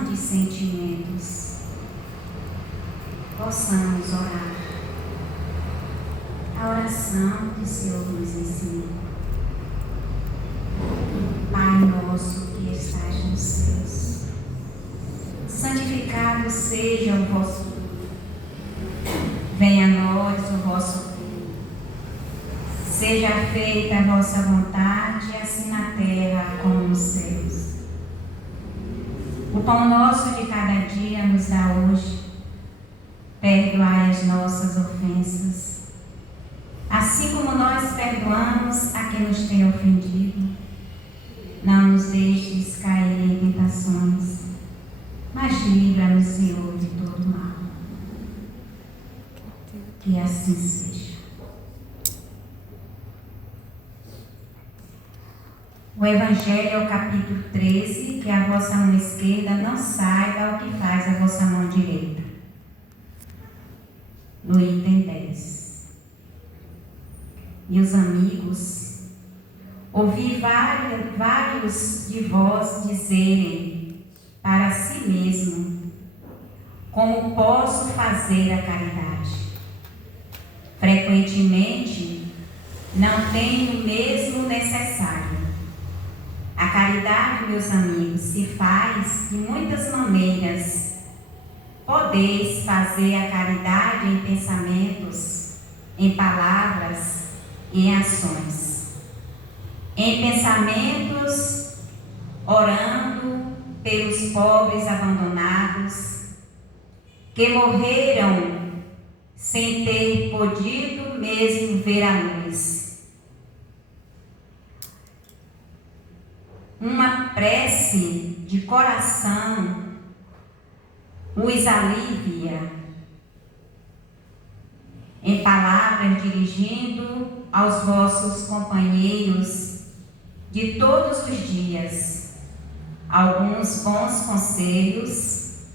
expansão de sentimentos, possamos orar a oração que o Senhor nos ensina. Pai nosso que estás nos céus, santificado seja o vosso nome. Venha a nós o vosso reino. Seja feita a vossa vontade, assim na terra como nos céus. O pão nosso de cada dia nos dá hoje. Perdoai as nossas ofensas, assim como nós perdoamos a quem nos tem ofendido. Não nos deixes cair em tentações, mas livra-nos, Senhor, de todo mal. Que assim seja. O Evangelho é o capítulo 13, que a vossa mão esquerda não saiba o que faz a vossa mão direita. No item 10. Meus amigos, ouvi vários de vós dizerem para si mesmo: como posso fazer a caridade? Frequentemente, não tenho mesmo necessário. A caridade, meus amigos, se faz de muitas maneiras. Podeis fazer a caridade em pensamentos, em palavras e em ações. Em pensamentos, orando pelos pobres abandonados, que morreram sem ter podido mesmo ver a luz. Uma prece de coração os alivia. Em palavras dirigindo aos vossos companheiros de todos os dias alguns bons conselhos,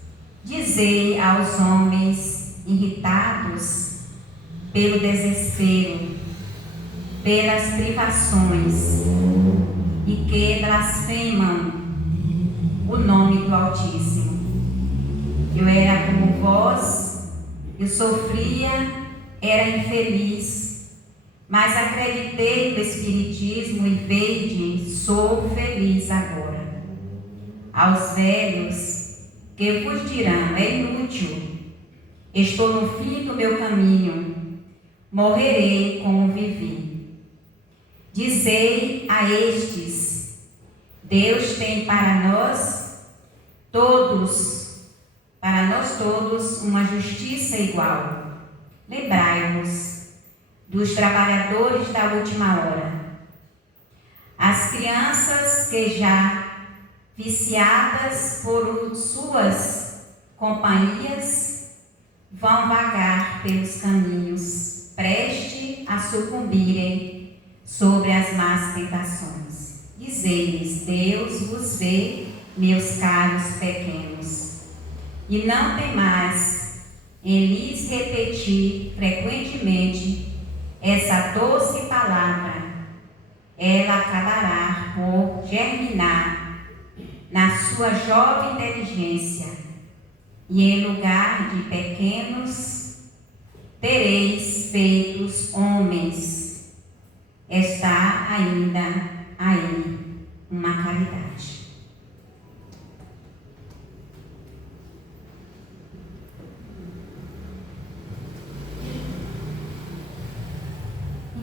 dizei aos homens irritados pelo desespero, pelas privações e que blasfemam o nome do Altíssimo. Eu era como vós, eu sofria, era infeliz, mas acreditei no Espiritismo e vede, sou feliz agora. Aos velhos que vos dirão, é inútil, estou no fim do meu caminho, morrerei como vivi. Dizei a estes: Deus tem para nós todos, uma justiça igual. Lembrai-vos dos trabalhadores da última hora. As crianças que já viciadas por suas companhias vão vagar pelos caminhos, preste a sucumbirem sobre as más tentações. Dizei-lhes: Deus vos vê, meus caros pequenos, e não temais em lhes repetir frequentemente essa doce palavra. Ela acabará por germinar na sua jovem inteligência, e em lugar de pequenos tereis feitos homens. Está ainda aí uma caridade.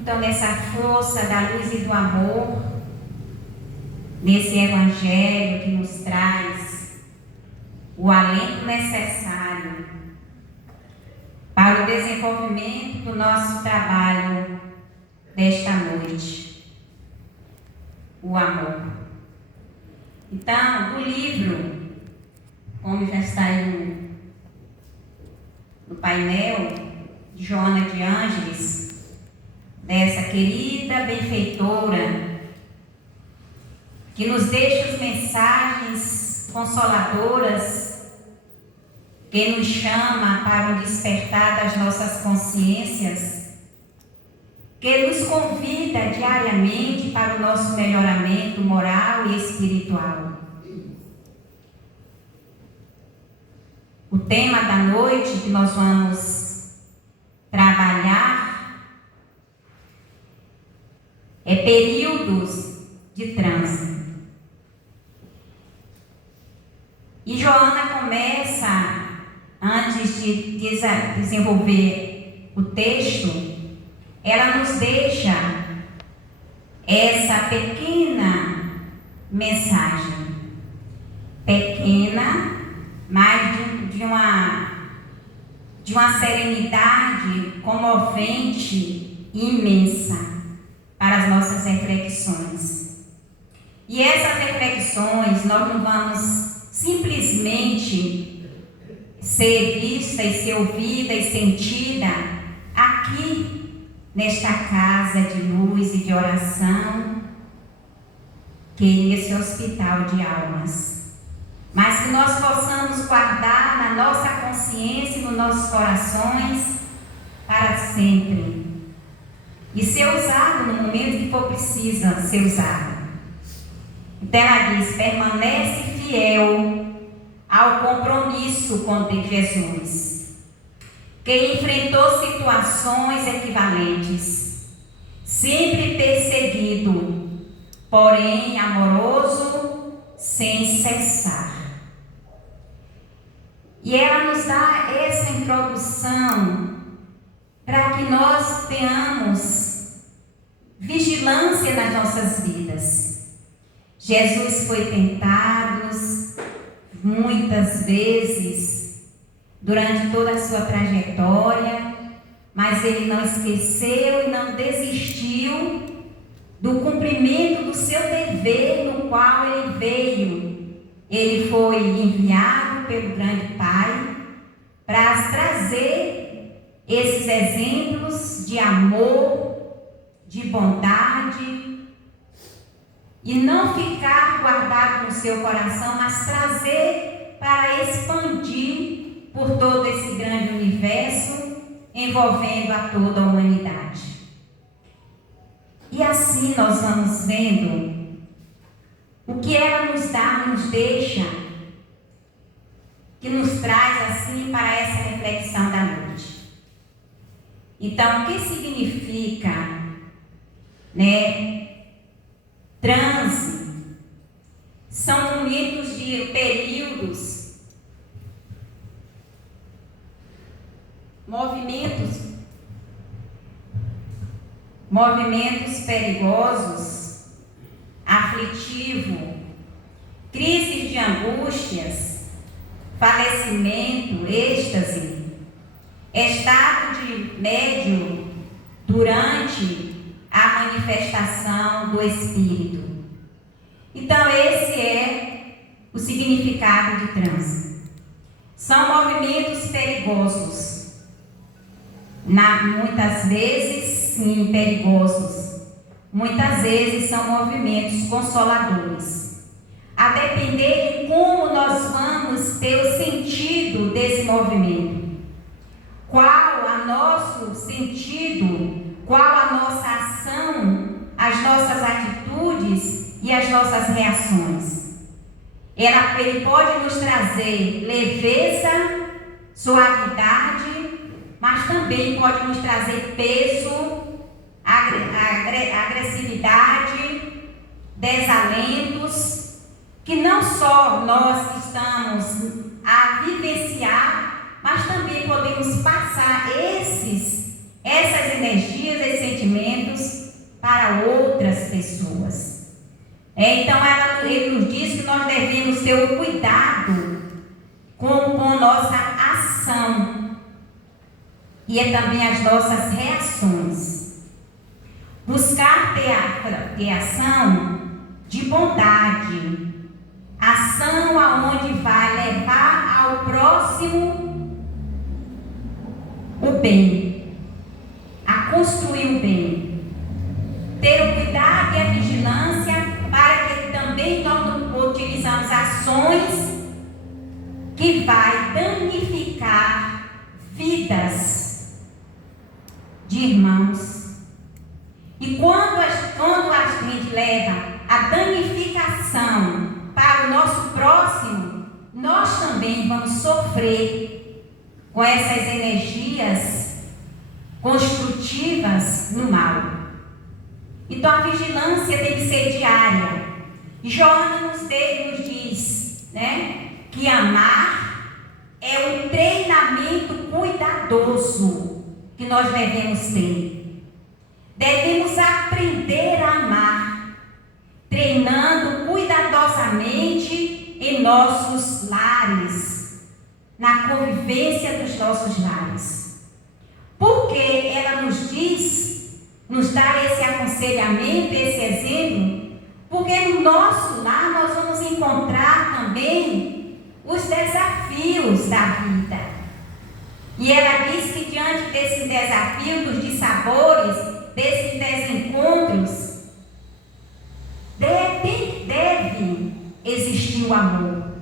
Então, nessa força da luz e do amor, nesse Evangelho que nos traz o alento necessário para o desenvolvimento do nosso trabalho desta noite, o amor. Então, o livro, como já está aí no painel, de Joana de Ângeles, dessa querida benfeitora, que nos deixa as mensagens consoladoras, que nos chama para o despertar das nossas consciências, que nos convida diariamente para o nosso melhoramento moral e espiritual. O tema da noite que nós vamos trabalhar é períodos de trânsito. E Joana começa, antes de desenvolver o texto, ela nos deixa essa pequena mensagem. Pequena, mas de uma serenidade comovente e imensa para as nossas reflexões. E essas reflexões nós não vamos simplesmente ser vista e ser ouvida e sentida aqui nesta casa de luz e de oração, que é esse hospital de almas, mas que nós possamos guardar na nossa consciência e nos nossos corações para sempre e ser usado no momento que for preciso ser usado. Então ela diz: permanece fiel ao compromisso com Jesus, que enfrentou situações equivalentes, sempre perseguido, porém amoroso, sem cessar. E ela nos dá essa introdução para que nós tenhamos vigilância nas nossas vidas. Jesus foi tentado muitas vezes durante toda a sua trajetória, mas ele não esqueceu e não desistiu do cumprimento do seu dever no qual ele veio. Ele foi enviado pelo grande Pai para trazer esses exemplos de amor, de bondade, e não ficar guardado no seu coração, mas trazer para expandir por todo esse grande universo, envolvendo a toda a humanidade. E assim nós vamos vendo o que ela nos dá, nos deixa, que nos traz assim para essa reflexão da noite. Então, o que significa, transe? São momentos de períodos, movimentos perigosos, aflitivo, crises de angústias, falecimento, êxtase, estado de médium durante a manifestação do Espírito. Então esse é o significado de transe. São movimentos perigosos, muitas vezes sim perigosos, muitas vezes são movimentos consoladores, a depender de como nós vamos ter o sentido desse movimento, qual o nosso sentido, qual a nossa ação, as nossas atitudes e as nossas reações. Ele pode nos trazer leveza, suavidade, mas também pode nos trazer peso, agressividade, desalentos, que não só nós estamos a vivenciar, mas também podemos passar essas energias, esses sentimentos para outras pessoas. Então ele nos diz que nós devemos ter o cuidado com nossa ação e também as nossas reações. Buscar ter ação de bondade, ação aonde vai levar ao próximo o bem, a construir o bem. Ter o cuidado e a vigilância para que também nós não utilizamos ações que vai danificar vidas de irmãos. E quando a gente leva a danificação para o nosso próximo, nós nós também vamos sofrer com essas energias construtivas no mal. Então a vigilância tem que ser diária. E Joana nos diz, né, que amar é um treinamento cuidadoso que nós devemos ter. Devemos aprender a amar, treinando cuidadosamente em nossos lares, na convivência dos nossos lares. Porque ela nos diz, nos dá esse aconselhamento, esse exemplo, porque no nosso lar nós vamos encontrar também os desafios da vida. E ela diz que diante desse desafio, dos dissabores, desses desencontros, deve existir o amor.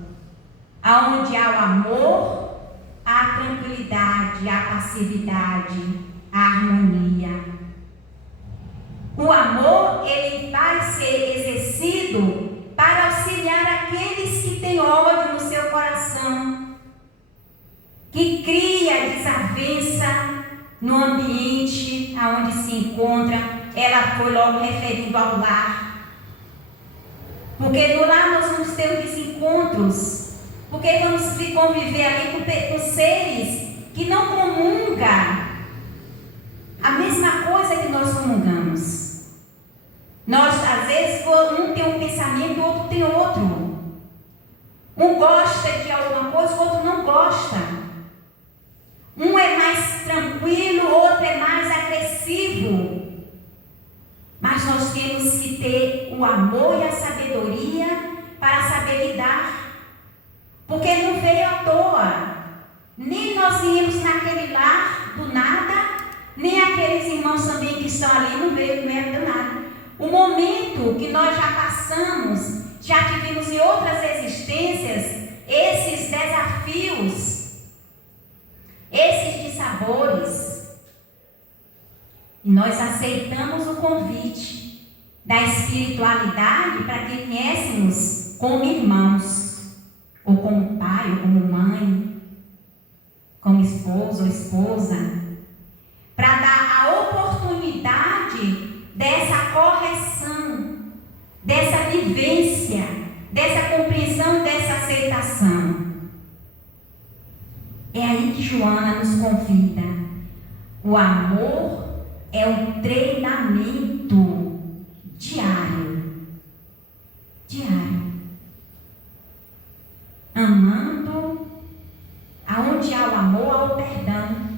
Aonde há o amor, há a tranquilidade, a passividade, a harmonia. O amor, ele vai ser exercido para auxiliar aqueles que têm ódio no seu coração, que cria desavença no ambiente aonde se encontra. Ela foi logo referindo ao lar, porque no lar nós vamos ter os desencontros, porque vamos conviver ali com seres que não comungam a mesma coisa que nós comungamos. Nós, às vezes, um tem um pensamento, o outro tem outro. Um gosta de alguma coisa, o outro não gosta. Um é mais tranquilo, o outro é mais agressivo. Mas nós temos que ter o amor e a sabedoria para saber lidar. Porque não veio à toa. Nem nós viemos naquele lar do nada, nem aqueles irmãos também que estão ali não veio do nada. O momento que nós já passamos, já tivemos em outras existências, esses desafios, esses dissabores, e nós aceitamos o convite da espiritualidade para que viéssemos como irmãos, ou como pai, ou como mãe, como esposo ou esposa, para dar a oportunidade dessa correção, dessa vivência, dessa compreensão, dessa aceitação. É aí que Joana nos convida. O amor é um treinamento diário. Diário. Amando, aonde há o amor, há o perdão.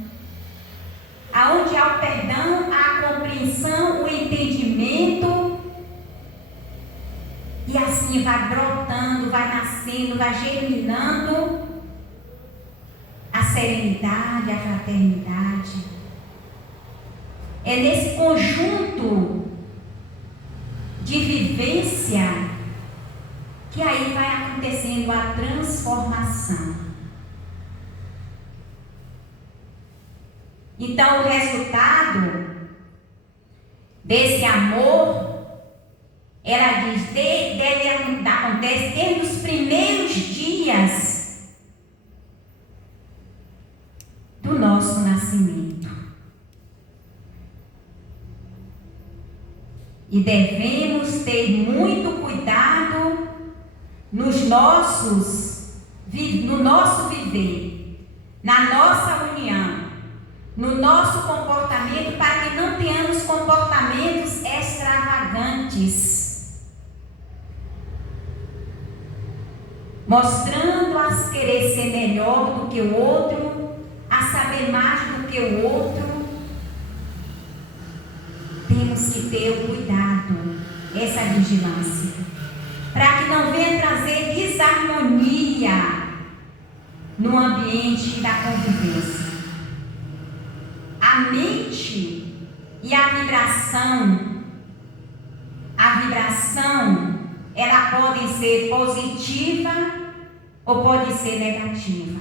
Aonde há o perdão, há a compreensão, o entendimento, e assim vai brotando, vai nascendo, vai germinando a serenidade, a fraternidade. É nesse conjunto de vivência que aí vai acontecendo a transformação. Então, o resultado desse amor, ela diz, acontece desde os primeiros dias do nosso nascimento. E devemos ter muito cuidado no nosso viver, na nossa união, no nosso comportamento, para que não tenhamos comportamentos extravagantes, mostrando a querer ser melhor do que o outro, a saber mais do que o outro. Temos que ter o cuidado, essa vigilância, para que não venha trazer desarmonia no ambiente da convivência. A mente e a vibração, ela pode ser positiva ou pode ser negativa.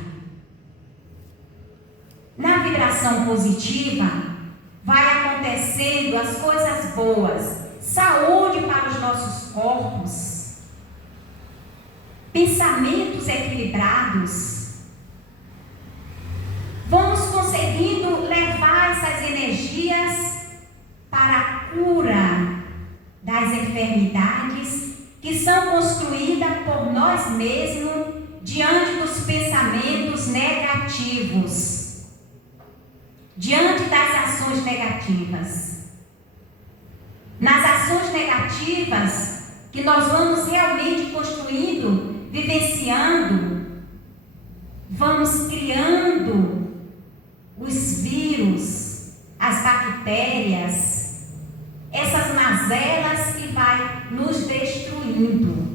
Na vibração positiva, vai acontecendo as coisas boas, saúde para os nossos corpos, pensamentos equilibrados, vamos conseguindo levar essas energias para a cura das enfermidades que são construídas por nós mesmos diante dos pensamentos negativos, diante das ações negativas. Nas ações negativas que nós vamos realmente construindo, vivenciando, vamos criando os vírus, as bactérias, essas mazelas que vai nos destruindo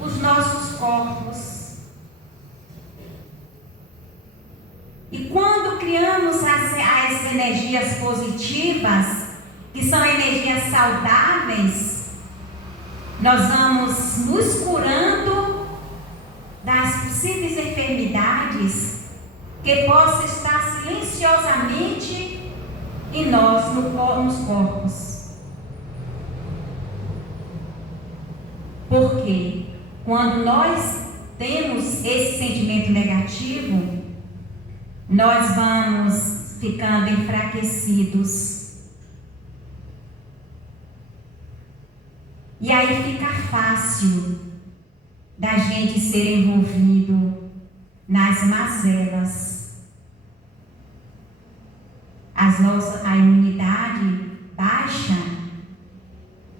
os nossos corpos. E quando criamos as energias positivas, que são energias saudáveis, nós vamos nos curando das possíveis enfermidades que possam estar silenciosamente em nós, nos corpos. Porque quando nós temos esse sentimento negativo, nós vamos ficando enfraquecidos. E aí fica fácil da gente ser envolvido nas mazelas. A imunidade baixa.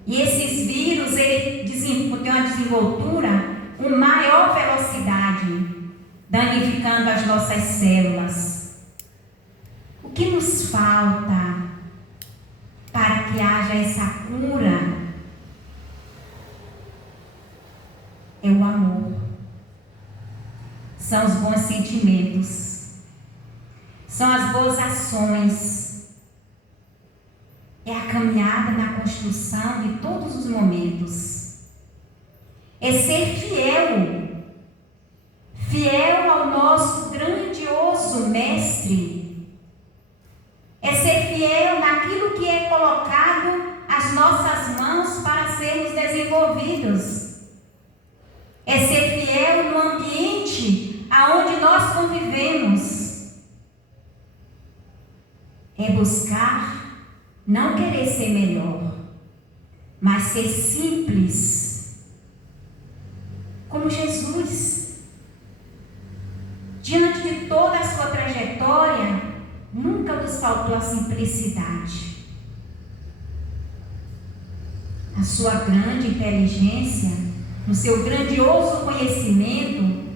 E esses vírus, ele tem uma desenvoltura com maior velocidade, danificando as nossas células. O que nos falta para que haja essa cura é o amor. São os bons sentimentos. São as boas ações. É a caminhada na construção de todos os momentos. É ser fiel ao nosso grandioso Mestre. É ser fiel naquilo que é colocado às nossas mãos para sermos desenvolvidos. É ser fiel no ambiente aonde nós convivemos. É buscar não querer ser melhor, mas ser simples, como Jesus. Diante de toda a sua trajetória, nunca nos faltou a simplicidade. A sua grande inteligência, no seu grandioso conhecimento,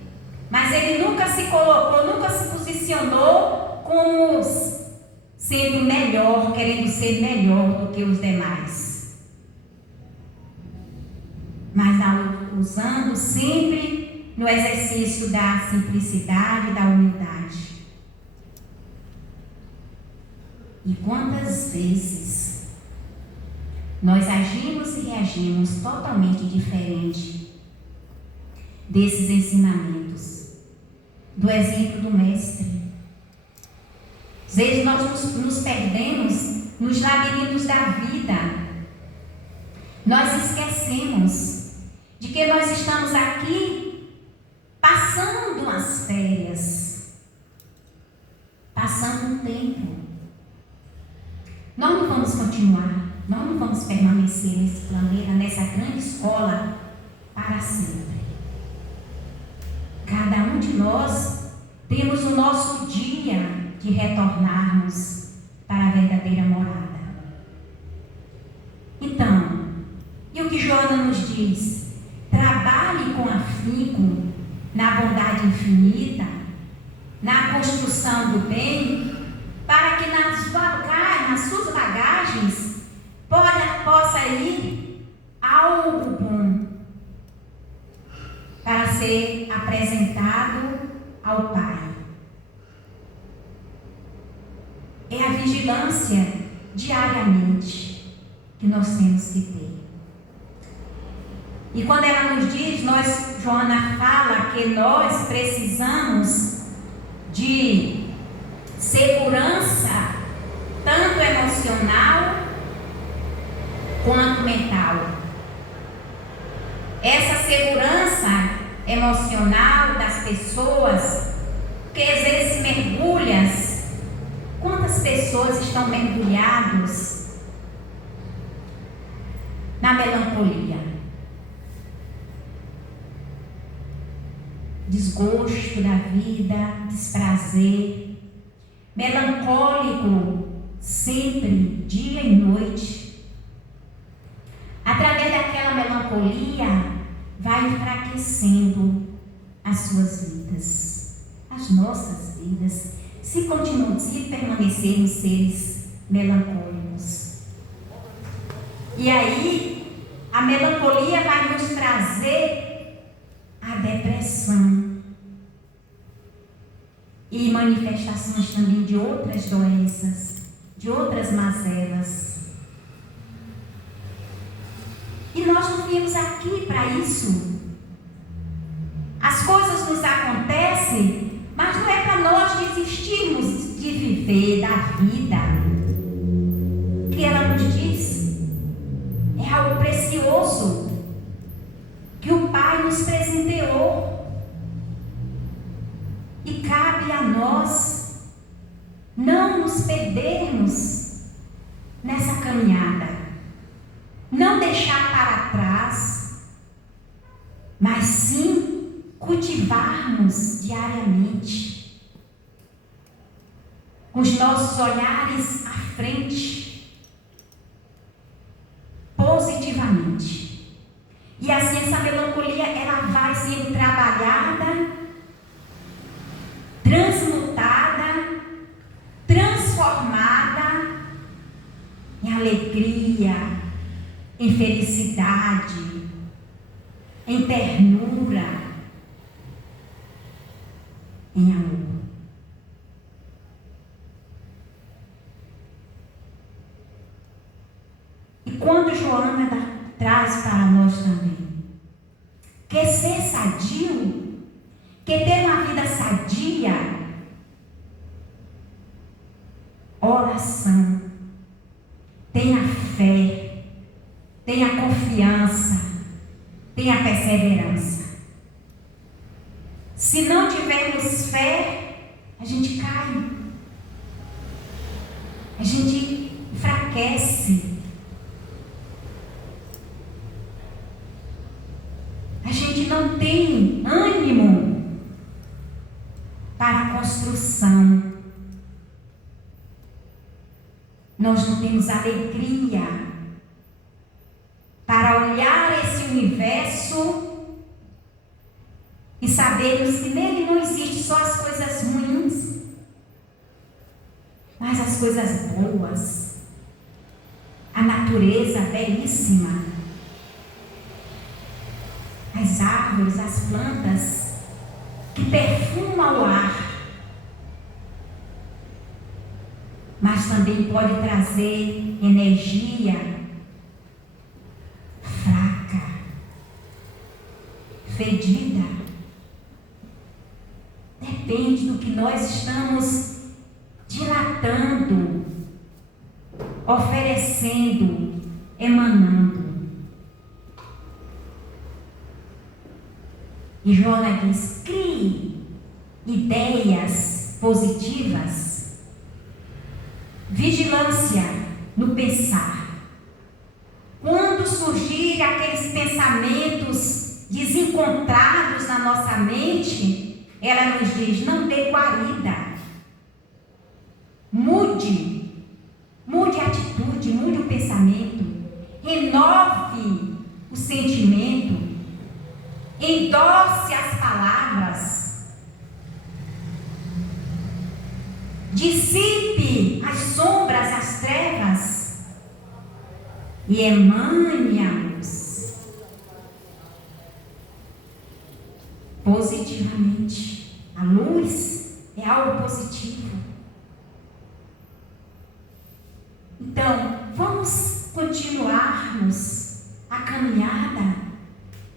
mas ele nunca se colocou, nunca se posicionou como sendo melhor, querendo ser melhor do que os demais. Mas usando sempre no exercício da simplicidade e da humildade. E quantas vezes nós agimos e reagimos totalmente diferente desses ensinamentos, do exemplo do Mestre. Às vezes nós nos perdemos nos labirintos da vida. Nós esquecemos de que nós estamos aqui passando umas férias, passando um tempo. Nós não vamos continuar, nós não vamos permanecer nesse planeta, nessa grande escola para sempre. Cada um de nós temos o nosso dia de retornarmos para a verdadeira morada. Então, e o que Joana nos diz? Trabalhe com afinco na bondade infinita, na construção do bem, para que nas suas bagagens possa ir algo bom para ser apresentado ao Pai. É a vigilância diariamente que nós temos que ter. E quando ela nos diz, Joana fala que nós precisamos de segurança, tanto emocional quanto mental. essa segurança emocional das pessoas, que às vezes mergulhas. Quantas pessoas estão mergulhadas na melancolia? Desgosto da vida, desprazer, melancólico sempre, dia e noite. Através daquela melancolia, vai enfraquecendo as suas vidas, as nossas vidas, se permanecermos seres melancólicos. E aí, a melancolia vai nos trazer a depressão e manifestações também de outras doenças, de outras mazelas. E nós não viemos aqui para isso. As coisas nos acontecem, mas não é para nós desistirmos de viver da vida. O que ela nos diz é algo precioso que o Pai nos presenteou. E cabe a nós não nos perdermos nessa caminhada. Não deixar para trás, mas sim cultivarmos diariamente, com os nossos olhares à frente, positivamente. E assim essa melancolia, ela vai sendo trabalhada, transmutada, transformada em alegria, em felicidade, em ternura, em amor. E quando Joana traz para nós também, quer ser sadio, quer ter uma vida sadia, oração, tenha fé, tenha confiança, tenha perseverança. Se não tivermos fé, a gente cai, a gente enfraquece, a gente não tem ânimo para a construção, nós não temos alegria para olhar esse universo e sabermos que nele não existe só as coisas ruins, mas as coisas boas, a natureza belíssima, as árvores, as plantas que perfumam o ar, mas também pode trazer energia fedida. Depende do que nós estamos dilatando, oferecendo, emanando. E Joana diz: crie ideias positivas, vigilância no pensar. Quando surgir aqueles pensamentos desencontrados na nossa mente, ela nos diz: não dê guarida, mude a atitude, mude o pensamento, renove o sentimento, endosse as palavras, dissipe as sombras, as trevas e emane a luz. Positivamente. A luz é algo positivo. Então, vamos continuarmos a caminhada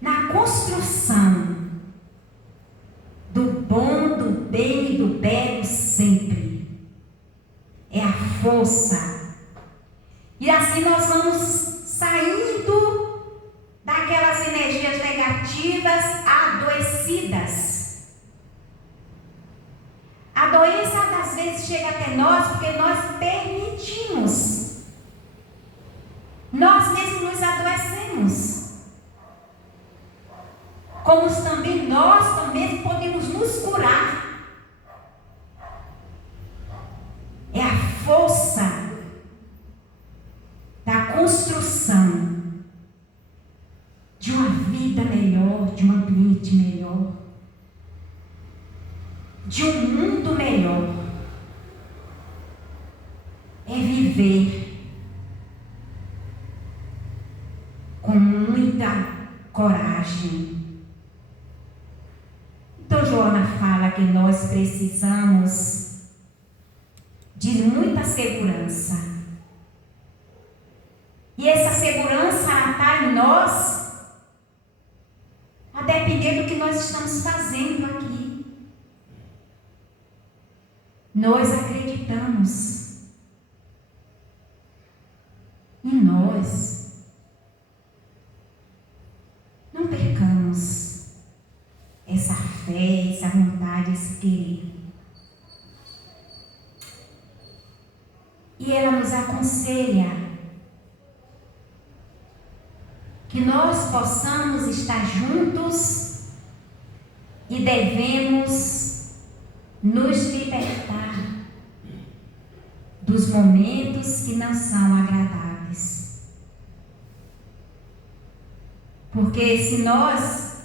na construção do bom, do bem e do belo sempre. É a força. E assim nós vamos saindo daquelas energias negativas adoecidas. A doença às vezes chega até nós porque nós permitimos. Nós mesmos nos adoecemos. Como também nós também podemos nos curar. É a força da construção de uma vida melhor, de um ambiente melhor, de um mundo melhor. É viver com muita coragem. Então Joana fala que nós precisamos de muita segurança. E essa segurança está em nós, a depender do que nós estamos fazendo aqui. Nós acreditamos em nós. Não percamos essa fé, essa vontade, esse querer. E ela nos aconselha que nós possamos estar juntos e devemos nos libertar dos momentos que não são agradáveis. Porque se nós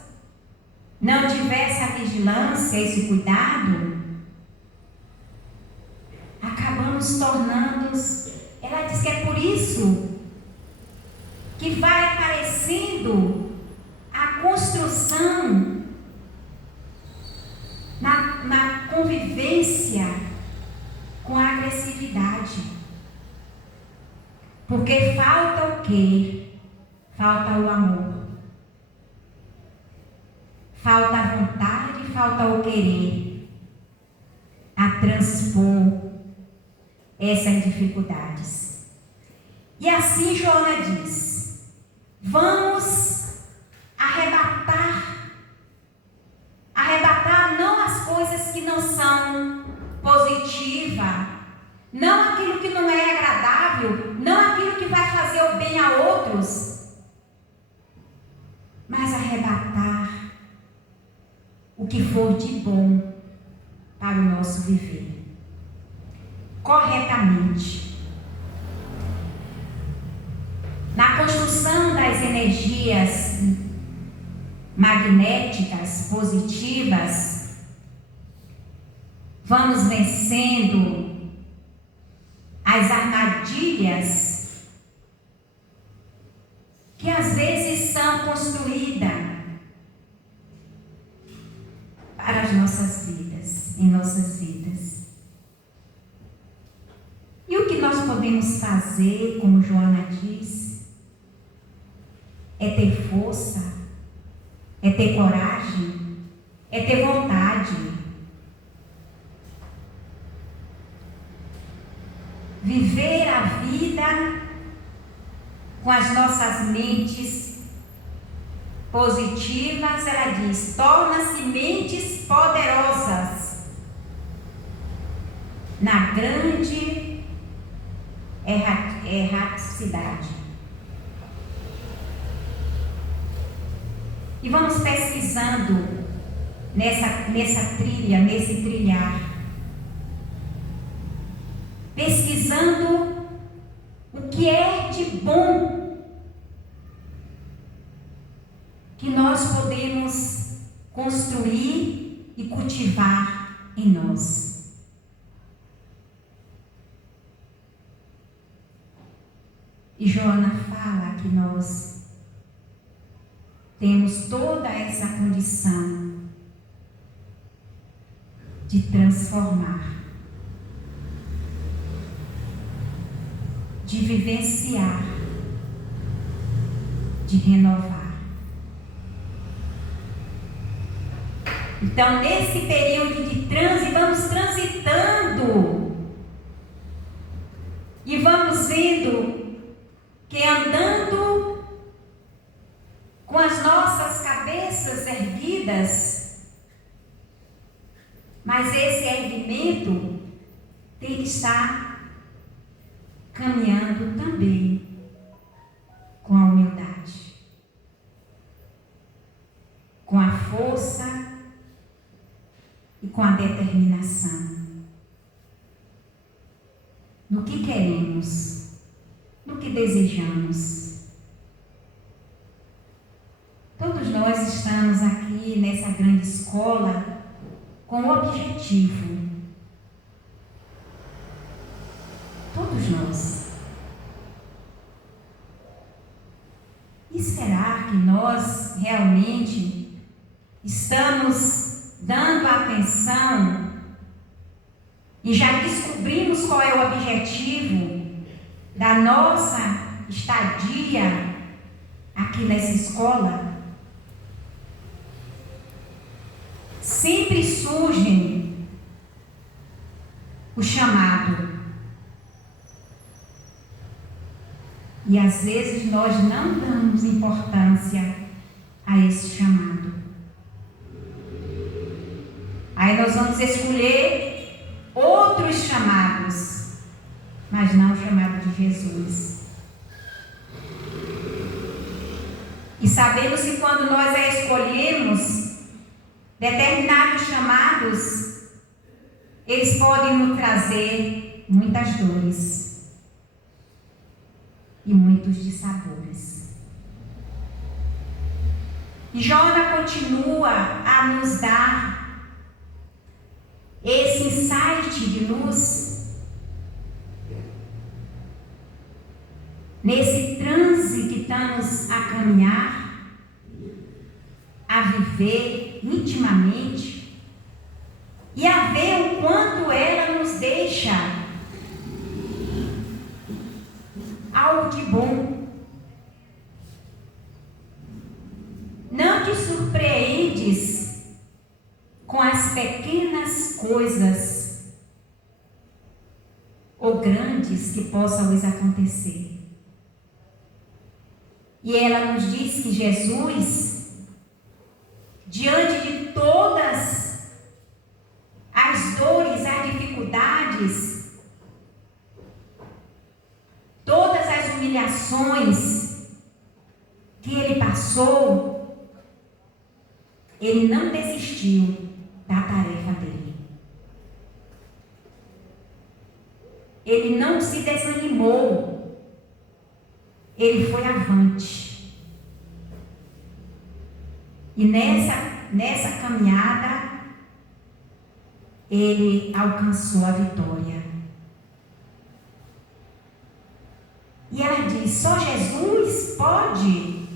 não tivermos essa vigilância, esse cuidado, acabamos tornando. Ela diz que é por isso que vai aparecendo a construção na convivência com a agressividade. Porque falta o quê? Falta o amor. Falta a vontade, falta o querer a transpor essas dificuldades. E assim Joana diz: vamos arrebatar não as coisas que não são positivas, não aquilo que não é agradável, não aquilo que vai fazer o bem a outros, mas arrebatar o que for de bom para o nosso viver, corretamente. Na construção das energias magnéticas positivas, vamos vencendo as armadilhas que às vezes são construídas para as nossas vidas, em nossas vidas. E o que nós podemos fazer, como Joana diz, é ter força, é ter coragem, é ter vontade. Viver a vida com as nossas mentes positivas, ela diz, torna-se mentes poderosas na grande erraticidade. E vamos pesquisando nessa trilha, nesse trilhar, pesquisando o que é de bom que nós podemos construir e cultivar em nós. E Joana fala que nós temos toda essa condição de transformar, de vivenciar, de renovar. Então, nesse período de trânsito, vamos transitando e vamos vendo que andando com as nossas cabeças erguidas, Mas esse erguimento tem que estar caminhando também com a humildade, com a força e com a determinação. No que queremos, no que desejamos. Todos nós estamos aqui nessa grande escola com um objetivo. Todos nós. E será que nós realmente estamos dando atenção e já descobrimos qual é o objetivo da nossa estadia aqui nessa escola? Sempre surge o chamado. E às vezes nós não damos importância a esse chamado. Aí nós vamos escolher outros chamados, mas não o chamado de Jesus. E sabemos que quando nós a escolhemos, determinados chamados, eles podem nos trazer muitas dores e muitos dissabores. E Jona continua a nos dar esse insight de luz nesse transe que estamos a caminhar, a viver intimamente e a ver o quanto ela nos deixa algo de bom. Não te surpreendes com as pequenas coisas ou grandes que possam lhes acontecer. E ela nos diz que Jesus, diante de todas as dores, as dificuldades, todas as humilhações que ele passou, ele não desistiu da tarefa dele. Ele não se desanimou. Ele foi avante. E nessa caminhada, ele alcançou a vitória. E ela diz: só Jesus pode?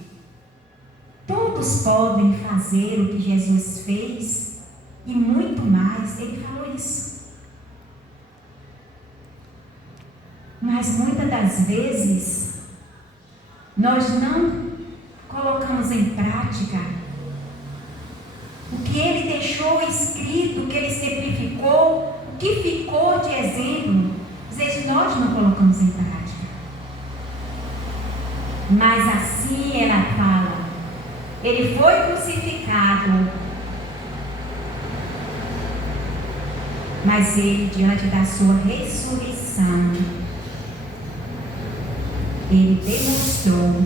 Todos podem fazer o que Jesus fez e muito mais. Ele falou isso. Mas muitas das vezes nós não colocamos em prática o que ele deixou escrito, o que ele simplificou, o que ficou de exemplo. Às vezes nós não colocamos em prática. Mas assim ela fala: ele foi crucificado, mas ele, diante da sua ressurreição, ele demonstrou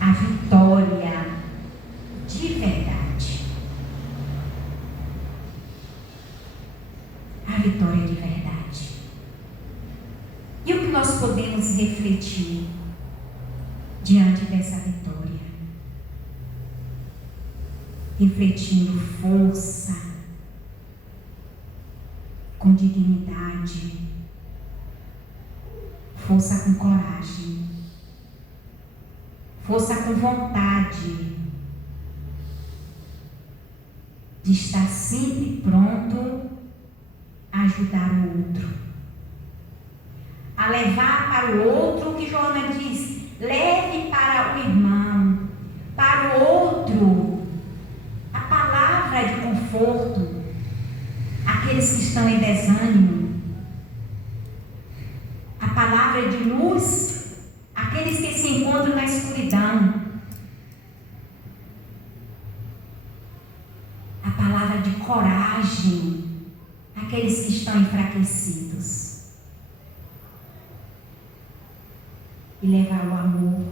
a vitória de verdade. A vitória de verdade. E o que nós podemos refletir diante dessa vitória? Refletindo força, com dignidade, força com coragem, força com vontade de estar sempre pronto a ajudar o outro, a levar para o outro o que Jona diz: leve para o irmão, para o outro, a palavra de conforto, aqueles que estão em desânimo, a palavra de luz, aqueles que se encontram na escuridão, a palavra de coragem aqueles que estão enfraquecidos e levar o amor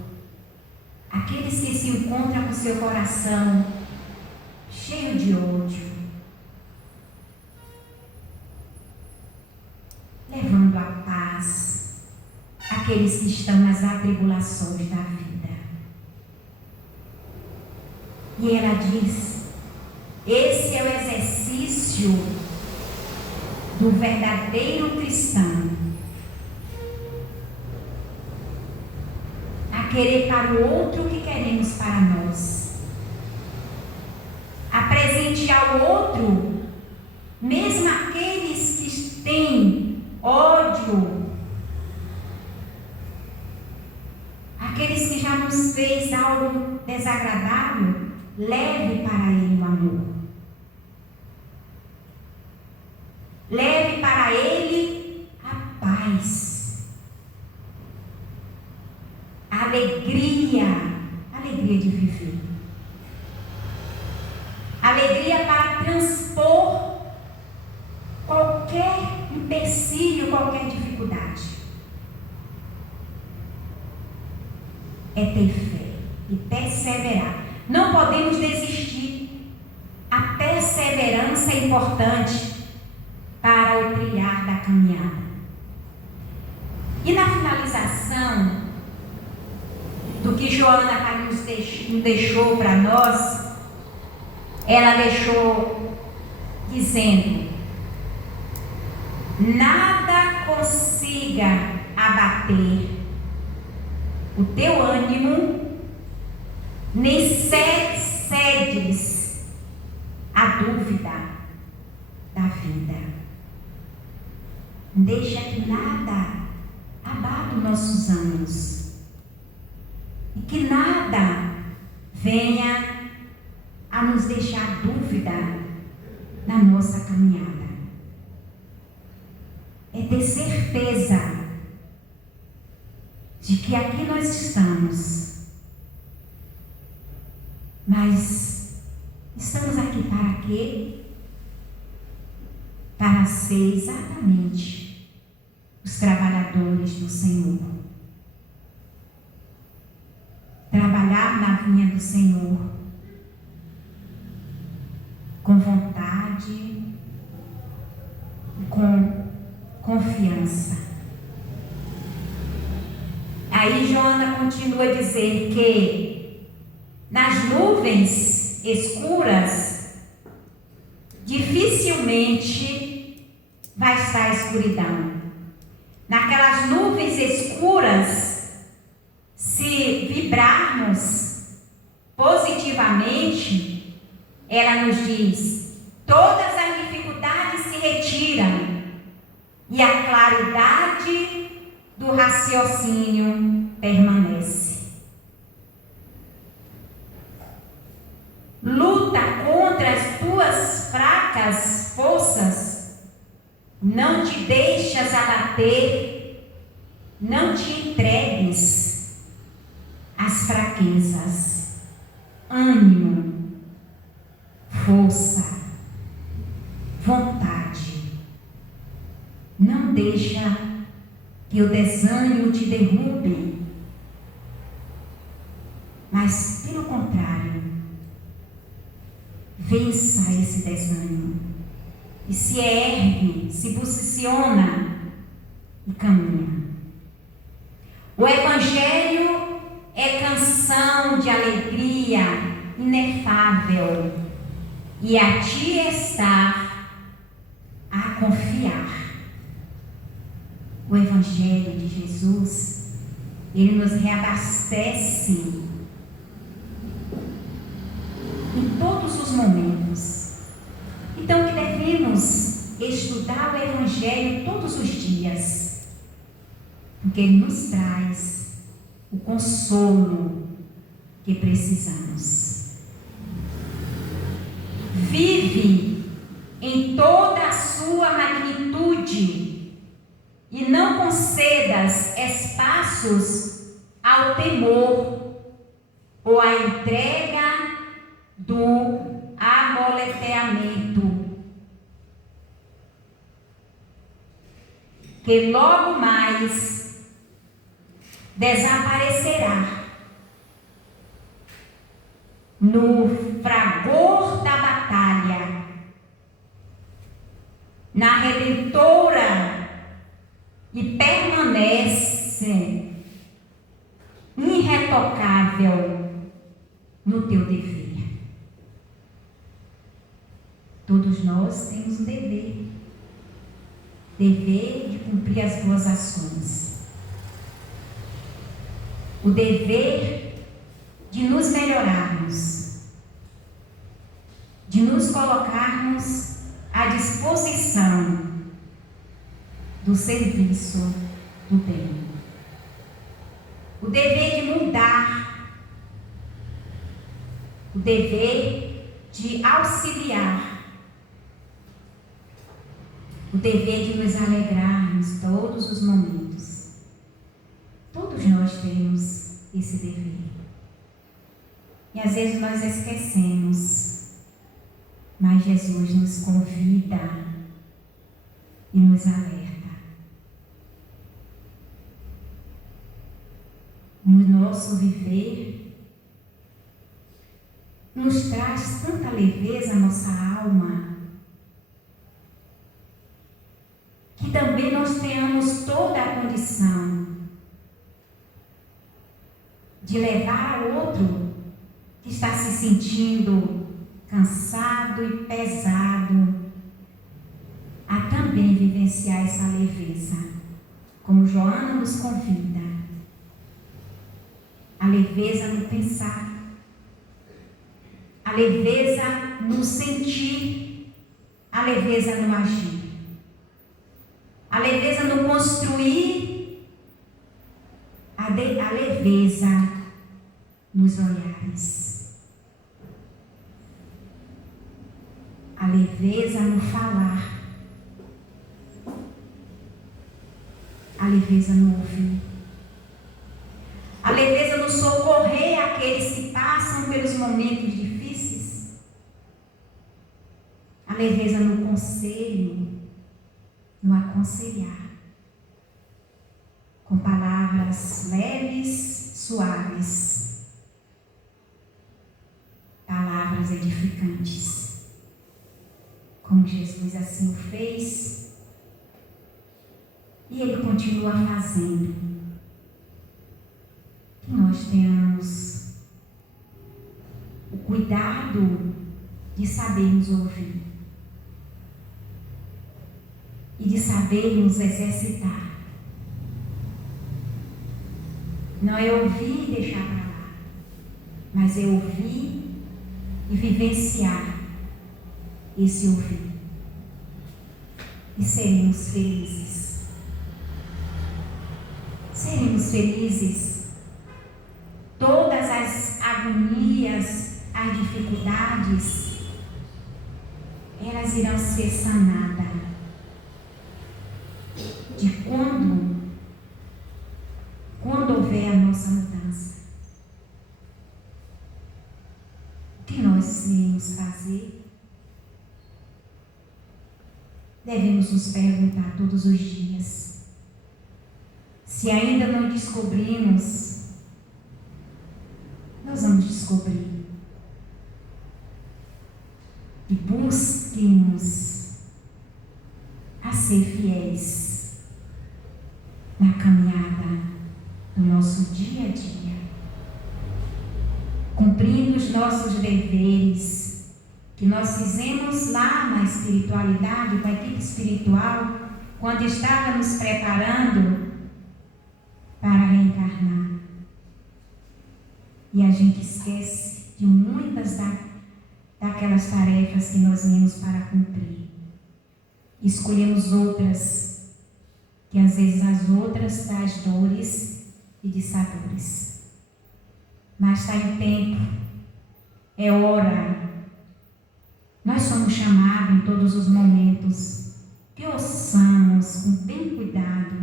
àqueles que se encontram com seu coração cheio de ódio, levando a paz àqueles que estão nas atribulações da vida. E ela diz: esse é o exercício do verdadeiro cristão, a querer para o outro o que queremos para nós, a presentear o outro, mesmo aqueles que têm ódio, aqueles que já nos fez algo desagradável, leve para ele o amor. Leve para ele a paz, a alegria de viver. Alegria para transpor qualquer empecilho, qualquer dificuldade. É ter fé e perseverar. Não podemos desistir. A perseverança é importante para o trilhar da caminhada. E na finalização do que Joana nos deixou para nós, ela deixou dizendo: nada consiga abater o teu ânimo, nem cedes a dúvida da vida. Deixa que nada abata os nossos ânimos e que nada venha a nos deixar dúvida na nossa caminhada. É ter certeza de que aqui nós estamos, mas estamos aqui para quê? Para ser exatamente os trabalhadores do Senhor. Trabalhar na vinha do Senhor com vontade e com confiança. Aí Joana continua a dizer que nas nuvens escuras dificilmente vai estar a escuridão. Naquelas nuvens escuras, se vibrarmos positivamente, ela nos diz: todas as dificuldades se retiram e a claridade do raciocínio permanece. Luta contra as tuas fracas forças. Não te deixas abater, não te entregues às fraquezas. Ânimo, força, vontade. Não deixa que o desânimo te derrube, mas pelo contrário, vença esse desânimo e se ergue, se posiciona e caminha. O Evangelho é canção de alegria inefável, e a ti está a confiar. O Evangelho de Jesus, ele nos reabastece em todos os momentos. Então que devemos estudar o Evangelho todos os dias, porque ele nos traz o consolo que precisamos. Vive em toda a sua magnitude e não concedas espaços ao temor ou à entrega do amoleteamento. que logo mais desaparecerá no fragor da batalha, na redentora, e permanece irretocável no teu dever. Todos nós temos um dever de cumprir as boas ações, o dever de nos melhorarmos, de nos colocarmos à disposição do serviço do bem, o dever de mudar, o dever de auxiliar, o dever de nos alegrarmos todos os momentos. Todos nós temos esse dever. E às vezes nós esquecemos, mas Jesus nos convida e nos alerta. No nosso viver, nos traz tanta leveza à nossa alma, que também nós tenhamos toda a condição de levar ao outro que está se sentindo cansado e pesado a também vivenciar essa leveza, como Joana nos convida. A leveza no pensar, a leveza no sentir, a leveza no agir, a leveza no construir, a leveza nos olhares, a leveza no falar, a leveza no ouvir, a leveza no socorrer aqueles que passam pelos momentos difíceis, a leveza no conselho, no aconselhar, com palavras leves, suaves, palavras edificantes, como Jesus assim o fez, e Ele continua fazendo. Que nós tenhamos o cuidado de sabermos ouvir e de sabermos exercitar. Não é ouvir e deixar para lá, mas é ouvir e vivenciar esse ouvir. E seremos felizes. Seremos felizes. Todas as agonias, as dificuldades, elas irão ser sanadas. De quando houver a nossa mudança. O que nós iremos fazer? Devemos nos perguntar todos os dias. Se ainda não descobrimos, nós vamos descobrir. E busquemos a ser fiéis na caminhada do nosso dia a dia, cumprindo os nossos deveres que nós fizemos lá na espiritualidade, com a equipe espiritual, quando estávamos preparando para reencarnar. E a gente esquece de muitas daquelas tarefas que nós viemos para cumprir. Escolhemos outras, que às vezes as outras traz dores e dissabores. Mas está em tempo, é hora. Nós somos chamados em todos os momentos que ouçamos com bem cuidado,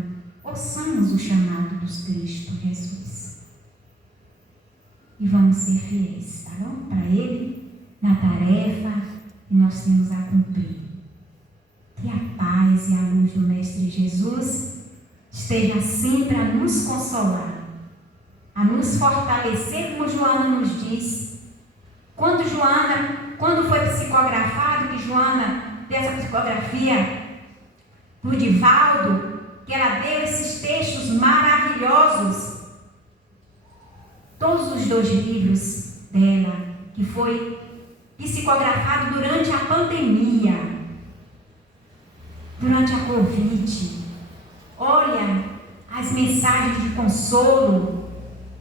ouçamos o chamado dos Cristo Jesus. E vamos ser fiéis, tá bom? Para Ele, na tarefa que nós temos a cumprir. Que a paz e a luz do Mestre Jesus esteja sempre a nos consolar, a nos fortalecer, como Joana nos diz. Quando foi psicografado, que Joana fez a psicografia por Divaldo, que ela deu esses textos maravilhosos, todos os 2 livros dela, que foi psicografado durante a pandemia, durante a Covid. Olha as mensagens de consolo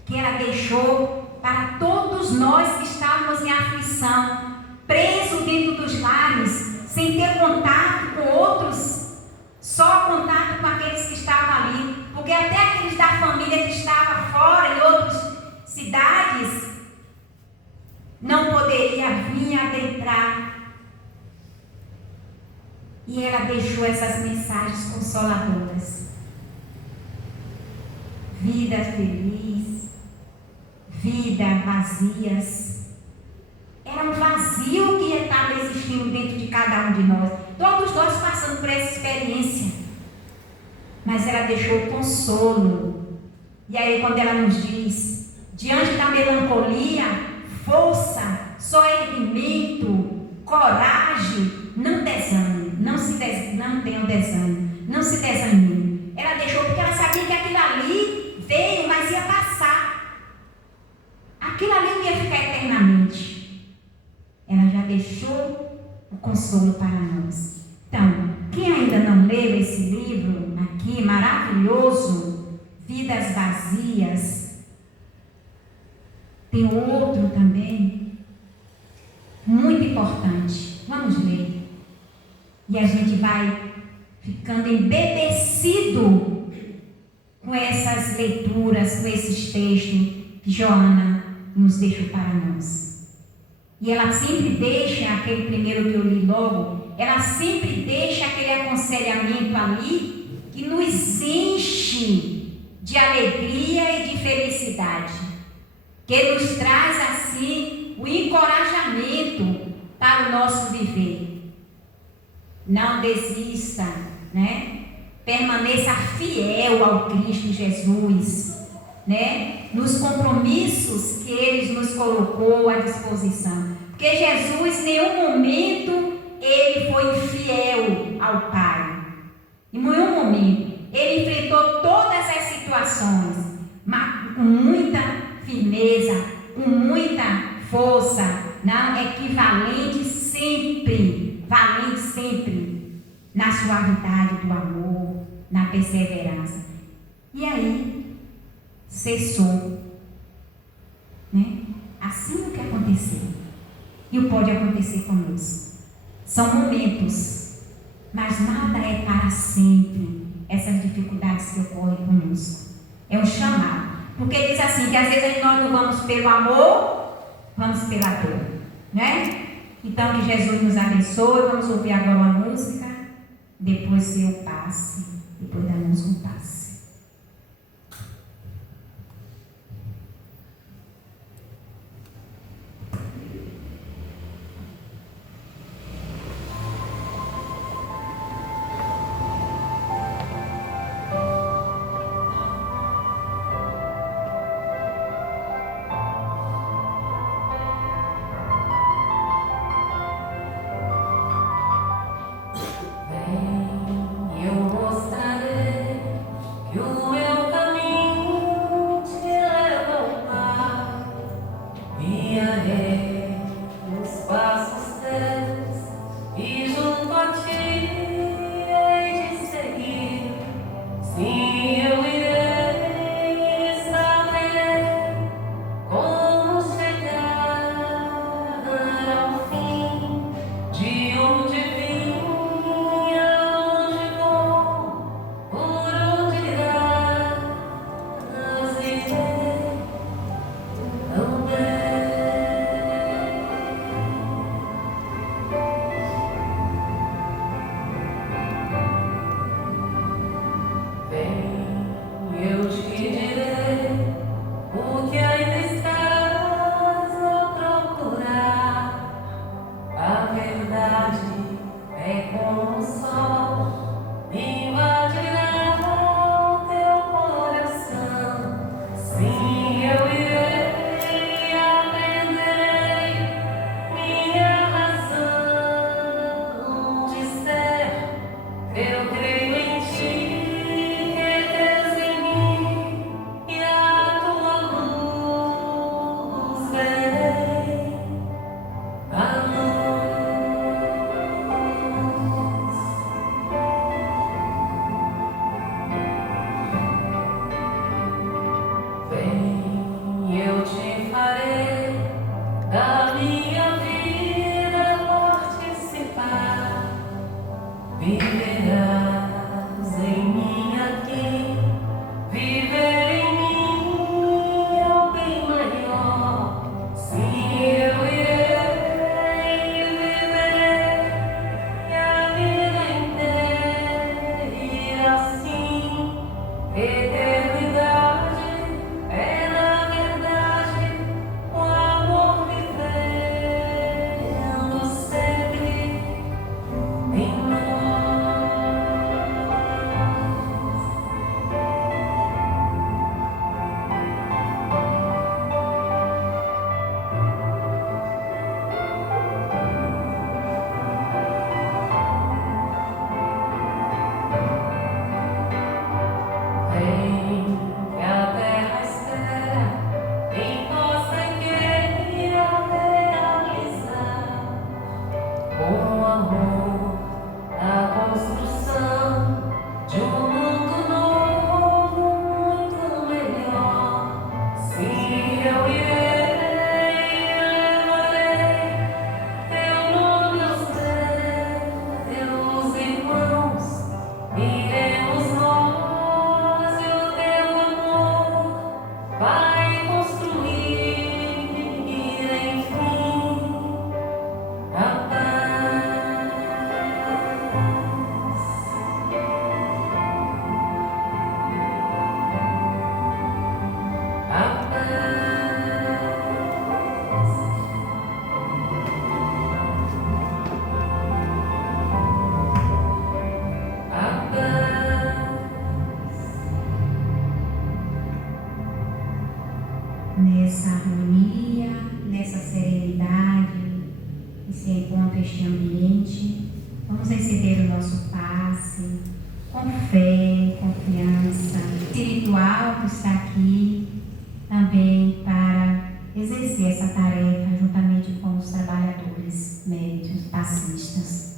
que ela deixou para todos nós que estávamos em aflição, presos dentro dos lares, sem ter contato com outros, só contato com aqueles que estavam ali, porque até aqueles da família que estavam fora, em outras cidades, não poderia vir adentrar. E ela deixou essas mensagens consoladoras. Vida feliz, vida vazias. Era um vazio que estava existindo dentro de cada um de nós. Todos nós passando por essa experiência. Mas ela deixou consolo. E aí quando ela nos diz, diante da melancolia, força, só erguimento, coragem, não desânimo, não tenham desânimo, não se desanime. Ela deixou porque ela sabia que aquilo ali veio, mas ia passar. Aquilo ali não ia ficar eternamente. Ela já deixou o consolo para nós. Então, quem ainda não leu esse livro aqui, maravilhoso, Vidas Vazias, tem outro também, muito importante. Vamos ler. E a gente vai ficando embebecido com essas leituras, com esses textos que Joana nos deixou para nós. E ela sempre deixa, aquele primeiro que eu li logo, ela sempre deixa aquele aconselhamento ali que nos enche de alegria e de felicidade, que nos traz assim o encorajamento para o nosso viver. Não desista, né? Permaneça fiel ao Cristo Jesus, né? Nos compromissos que Ele nos colocou à disposição. Porque Jesus, em nenhum momento, Ele foi infiel ao Pai. Em nenhum momento. Ele enfrentou todas as situações, mas com muita firmeza, com muita força, não, equivalente sempre, valente sempre, na suavidade do amor, na perseverança. E aí, cessou, né? Assim o que aconteceu. E o pode acontecer conosco. São momentos, mas nada é para sempre. Essas dificuldades que ocorrem conosco. É um chamado. Porque diz assim, que às vezes nós não vamos pelo amor, vamos pela dor, né? Então que Jesus nos abençoe. Vamos ouvir agora uma música. Depois seu passe. Depois da música um passe. Eu mostrarei Viverás em mim aqui, viver em mim é o bem maior. Sim, eu irei viver a vida inteira assim. Eternidade é na verdade o amor vivendo sempre em nós. Vem que a terra espera em nossa queira realizar com o amor a construção de um mundo novo, muito melhor. Sim, eu irei, levarei teu nome aos teus irmãos, iremos nós e o teu amor vai construir, enfim, a paz. A Nessa harmonia, nessa serenidade que se encontra este ambiente, vamos receber o nosso passe com fé, confiança. O espiritual que está aqui também para exercer essa tarefa juntamente com os trabalhadores médicos, passistas.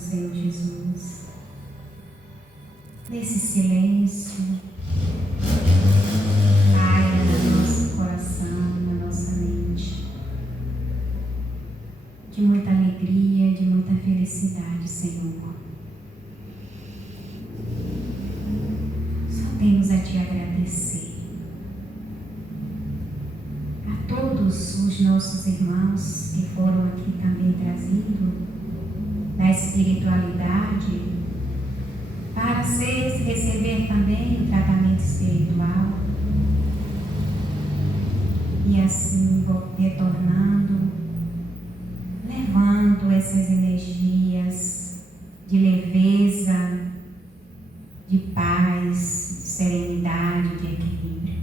Senhor Jesus, nesse silêncio, paira no nosso coração, na nossa mente, de muita alegria, de muita felicidade, Senhor. Só temos a Te agradecer. A todos os nossos irmãos que foram aqui também trazidos da espiritualidade, para receber também o tratamento espiritual e assim retornando, levando essas energias de leveza, de paz, de serenidade, de equilíbrio,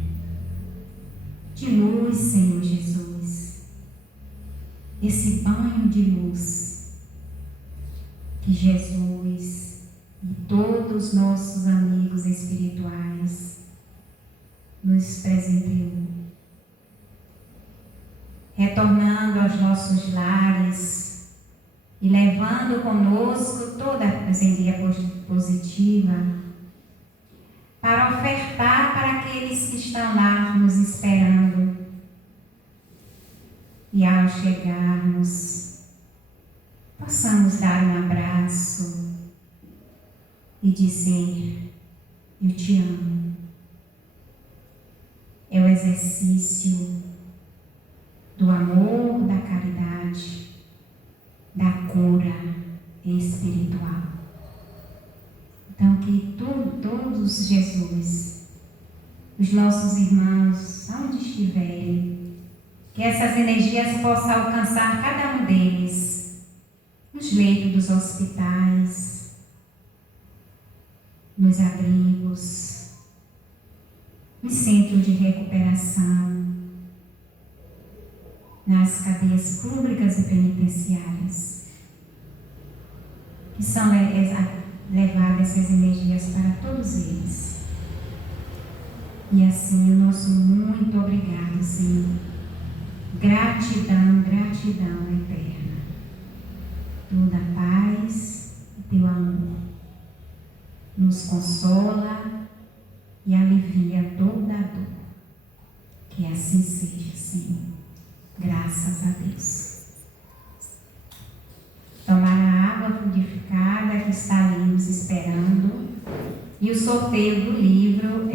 de luz, Senhor Jesus, esse banho de luz que Jesus e todos os nossos amigos espirituais nos presenteou, retornando aos nossos lares e levando conosco toda a energia positiva para ofertar para aqueles que estão lá nos esperando. E ao chegarmos, possamos dar um abraço e dizer: eu te amo. É o exercício do amor, da caridade, da cura espiritual. Então, que todos, Jesus, os nossos irmãos, onde estiverem, que essas energias possam alcançar cada um deles, nos leitos dos hospitais, nos abrigos, nos centros de recuperação, nas cadeias públicas e penitenciárias, que são levadas essas energias para todos eles. E assim, o nosso muito obrigado, Senhor. Gratidão, gratidão eterna. Toda paz e teu amor nos consola e alivia toda a dor. Que assim seja, Senhor. Graças a Deus. Tomar a água purificada que está ali nos esperando. E o sorteio do livro